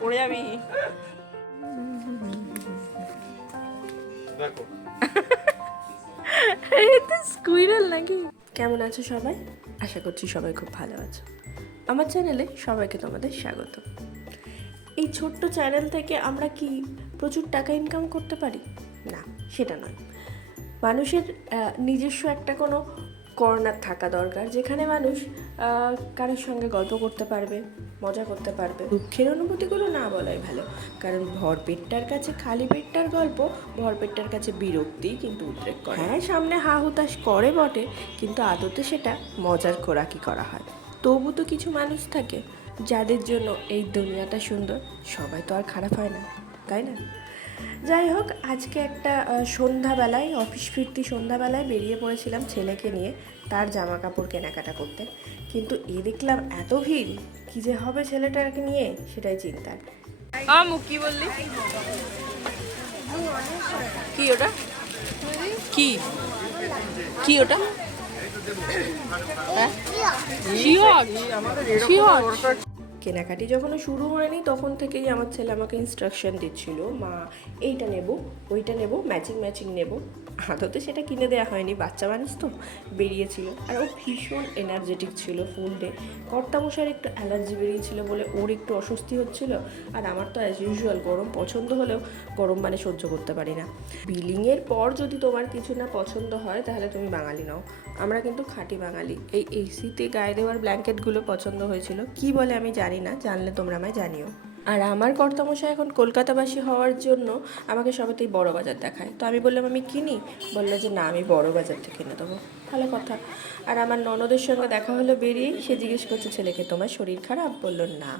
পড়ে যাবি। স্কুইরাল নাকি? কেমন আছো সবাই? আশা করছি সবাই খুব ভালো আছো। আমার চ্যানেলে সবাইকে তোমাদের স্বাগত। এই ছোট্ট চ্যানেল থেকে আমরা কি প্রচুর টাকা ইনকাম করতে পারি? না সেটা নয়। মানুষের নিজস্ব একটা কোনো কর্নার থাকা দরকার, যেখানে মানুষ কারোর সঙ্গে গল্প করতে পারবে, মজা করতে পারবে। দুঃখের অনুভূতিগুলো না বলাই ভালো, কারণ ভরপেটটার কাছে খালি পেটটার গল্প, ভরপেটটার কাছে বিরক্তি কিন্তু উদ্রেক করে। হ্যাঁ সামনে হা হুতাশ করে বটে, কিন্তু আদতে সেটা মজার খোরাকি করা হয়। তবু তো কিছু মানুষ থাকে, যাদের জন্য এই দুনিয়াটা সুন্দর, সবাই তো আর খারাপ হয় না, তাই না? যাই হোক আজকে একটা সন্ধ্যাবেলায় অফিস ফিরতি সন্ধ্যাবেলায় বেরিয়ে পড়েছিলাম ছেলেকে নিয়ে তার জামা কাপড় কেনাকাটা করতে। কিন্তু এ দেখলাম এত ভিড় কি যে হবে ছেলেটাকে নিয়ে সেটাই চিন্তার। আমু কি বললি? কি ওটা? কি? কি ওটা? হ্যাঁ? শিওর শিওর কেনাকাটি যখন শুরু হয়নি, তখন থেকেই আমার ছেলে আমাকে ইনস্ট্রাকশন দিচ্ছিল, মা, এইটা নেব, ওইটা নেব ম্যাচিং ম্যাচিং নেব। আদতে সেটা কিনে দেওয়া হয়নি, বাচ্চা মানুষ তো, বেরিয়েছিল। আর ও ভীষণ এনার্জেটিক ছিল ফুল ডে কর্তামশার একটু অ্যালার্জি বেরিয়েছিল বলে ওর একটু অস্বস্তি হচ্ছিল। আর আমার তো অ্যাজ ইউজুয়াল গরম পছন্দ হলেও গরম মানে সহ্য করতে পারি না। বিলিংয়ের পর যদি তোমার কিছু না পছন্দ হয়, তাহলে তুমি বাঙালি নাও। আমরা কিন্তু খাঁটি বাঙালি। এই এসিতে গায়ে দেওয়ার ব্ল্যাঙ্কেটগুলো পছন্দ হয়েছিল। কি বলে আমি জানি না জানলে তোমরা আমায় জানিও। আর আমার কর্তামশাই এখন কলকাতাবাসী হওয়ার জন্য আমাকে সবেতেই বড় বাজার দেখায়। তো আমি বললাম আমি কিনি? বলল যে না আমি বড় বাজার থেকে কিনে দেবো। ভালো কথা। আর আমার ননদের সঙ্গে দেখা হলো বেরিয়েই সে জিজ্ঞেস করছে ছেলেকে তোমার শরীর খারাপ? বলল না।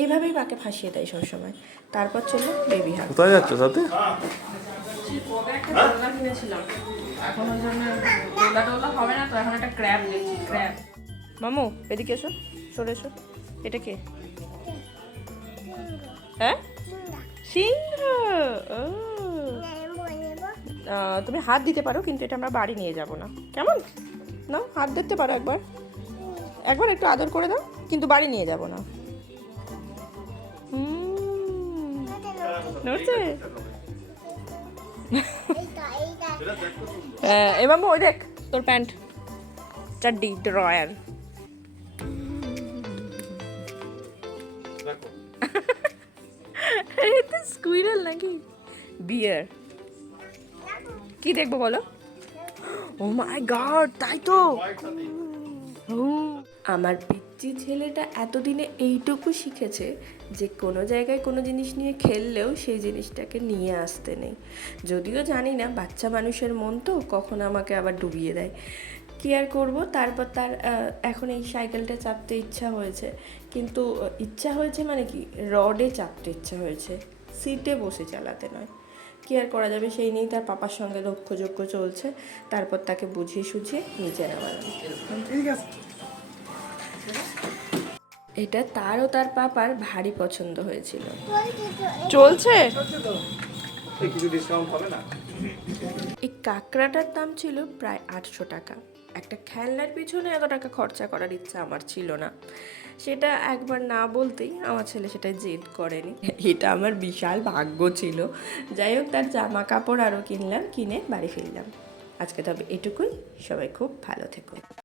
এইভাবেই মাকে ফাঁসিয়ে দেয় সবসময়। তারপর চলল বেবি হাগ কোথায় যাচ্ছ সাথে? কিনেছিলাম এখন ওই জন্য হবে না তো এখন একটা ক্র্যাব দেখছি ক্র্যাব। মামু এদিকে এসো সরে এসো। এটা কে? হ্যাঁ? সিংহ। ও। তুমি হাত দিতে পারো কিন্তু এটা আমরা বাড়ি নিয়ে যাব না। কেমন? না হাত দিতে পারো একবার। একবার একটু আদর করে দাও কিন্তু বাড়ি নিয়ে যাব না। নড়ছে? হ্যাঁ এবার ওই দেখ তোর প্যান্ট। চাড্ডি ড্রয়ার এটা নাকি? বিয়ার। কি দেখব বলো? ও মাই গড, তাই তো। আমার পিচ্চি ছেলেটা এতদিনে এইটুকু শিখেছে যে কোনো জায়গায় কোনো জিনিস নিয়ে খেললেও সেই জিনিসটাকে নিয়ে আসতে নেই। যদিও জানি না, বাচ্চা মানুষের মন তো, কখন আমাকে আবার ডুবিয়ে দেয়। কি আর করব? তারপর তার এখন এই সাইকেলটা চাপতে ইচ্ছা হয়েছে। কিন্তু ইচ্ছা হয়েছে মানে কি? রডে চাপতে ইচ্ছা হয়েছে। সিটে বসে চালাতে নয়। কি আর করা যাবে সেই নিয়েই তার পাপার সঙ্গে লক্ষ্যযোগ্য চলছে। তারপর তাকে বুঝিয়ে সুঝিয়ে নিচে নেওয়ানো এটা তার ও তার পাপার ভারী পছন্দ হয়েছিল। চলছে? এই কিছু ডিসকাউন্ট হবে না। এই কাঁকড়াটার দাম ছিল প্রায় আটশো টাকা। একটা খেলনার পিছনে এত টাকা খরচা করার ইচ্ছা আমার ছিল না। সেটা একবার না বলতেই আমার ছেলে সেটা জেদ করেনি। এটা আমার বিশাল ভাগ্য ছিল। যাই হোক, তার জামা কাপড় আরও কিনলাম, কিনে বাড়ি ফিরলাম। আজকে তবে এটুকুই। সবাই খুব ভালো থেকো।